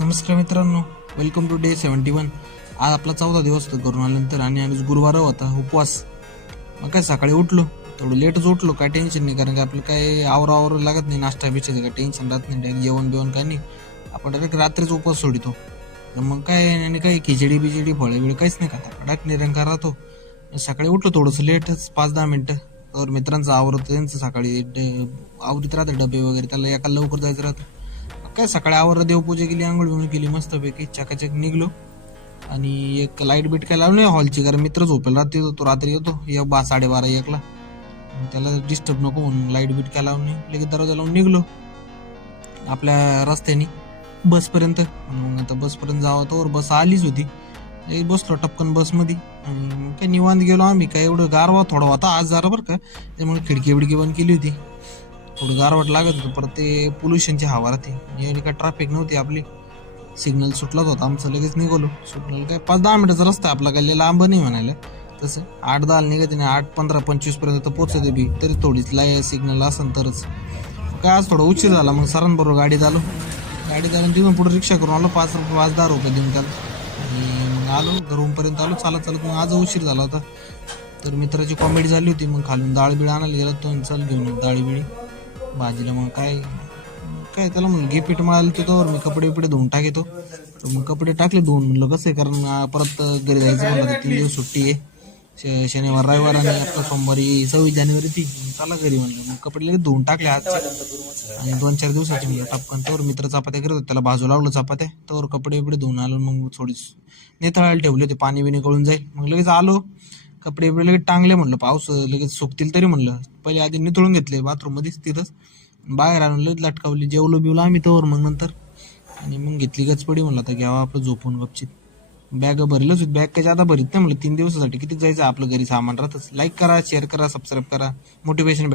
नमस्कार मित्रांनो, welcome to day 71. आज आपला 14 दिवस होता करून आल्यानंतर आणि आज गुरुवार होता उपवास. मग काय सकाळी उठलो, थोडं लेटच उठलो, काय टेन्शन नाही, कारण की आपलं काय आवरावर लागत नाही, नाश्ता बिष्टाचं काय टेन्शन राहत नाही, डायरेक्ट जेवण बिवण काय नाही, आपण डायरेक्ट रात्रीच उपवास सोडितो. तर मग काय आणि काही खिचडी बिचडी फळे बिळ काहीच नाही खाता, डायरेक्ट निरंकार राहतो. सकाळी उठलो थोडंसं लेटच, 5-10 मिनिटं. तर मित्रांचं आवरत त्यांचं सकाळी आवरीत राहतं डबे वगैरे, त्याला एका लवकर जायचं राहतं. काय सकाळी आवरलं, देवपूजा केली, आंघोळ बिंघोळ केली, मस्तपैकी चकाचक निघलो. आणि एक लाईट बीट काय लावली नाही हॉलची, कारण मित्र झोपेला राहते, तो रात्री येतो 12:30-1 ला. त्याला डिस्टर्ब नको म्हणून लाईट बीट काय लावून नाही, लगेच दरवाजा लावून निघलो आपल्या रस्त्याने बसपर्यंत. मग आता बसपर्यंत जावं तर बस आलीच होती, बसलो टपकन बसमध्ये. आणि मग काय निवांत गेलो आम्ही. काय एवढं गारवा थोडा होता आज जरा बरं का, त्यामुळे खिडकी बिडकी बंद केली होती, थोडं गारवाट लागत होतं. परत ते पोल्युशनची हवा राहते, एवढी काय ट्रॅफिक नव्हती आपली, सिग्नल सुटलाच होता आमचं, लगेच निघालो. सुटलं काय 5-10 मिनिटाचा रस्ता आपला, काय लय लांब नाही म्हणायला तसं. 8-10 निघते नाही, 8:15-25 पर्यंत तर पोहोचते बी, तरी थोडीच सिग्नल असेल तरच. काय आज थोडा उशीर झाला, मग सरांबरोबर गाडीत आलो. तिथून पुढे रिक्षा करून आलो, 5-10 रुपये देऊन त्याला. आणि मग आलो रूमपर्यंत, आलो चालत चालत. मग आज उशीर झाला होता, तर मित्राची कॉमेडी झाली होती. मग खालून डाळ बिळ आणायला गेला तो, चल घेऊन डाळी बिळी भाजीला. मग काय काय त्याला म्हणलं घे पीठ मळायला, तिथं मी कपडे बिपडे धुवून टाकतो. तर मग कपडे टाकले धुवून, म्हणलं कसं आहे, कारण परत घरी जायचं म्हणलं तर 3 दिवस सुट्टी आहे, शनिवार रविवार, आणि आता सोमवारी 26 जानेवारी ती. चला घरी म्हणलं, मग कपडे लगेच धुवून टाकले आजचे. आणि 2-4 दिवसाची म्हणलं टपकन. तवर मित्र चपात्या करत होते, त्याला भाजू लावलं चपात्या, तवर कपडे बिपडे धुवून आलो. मग थोडी नेतळायला ठेवले होते, पाणी बिणी गळून जाईल. मग लगेच आलो, कपडे बिपडे लगेच टांगले, म्हणलं पाऊस लगेच सुकतील तरी म्हणलं. पहिले आधी निथळून घेतले बाथरूम मध्येच तिथंच, बाहेर आणून लगेच लटकावली. जेवलो बिवलो आम्ही तवर मग नंतर. आणि मग घेतली गचपडी, म्हणलं आता घ्यावा आपलं झोपून गपचित. बॅग भरलंच होती, बॅग काही जादा भरीत नाही म्हणलं, 3 दिवसासाठी किती जायचं आपलं, घरी सामान राहतच. लाईक करा, शेअर करा, सबस्क्राईब करा, मोटिवेशन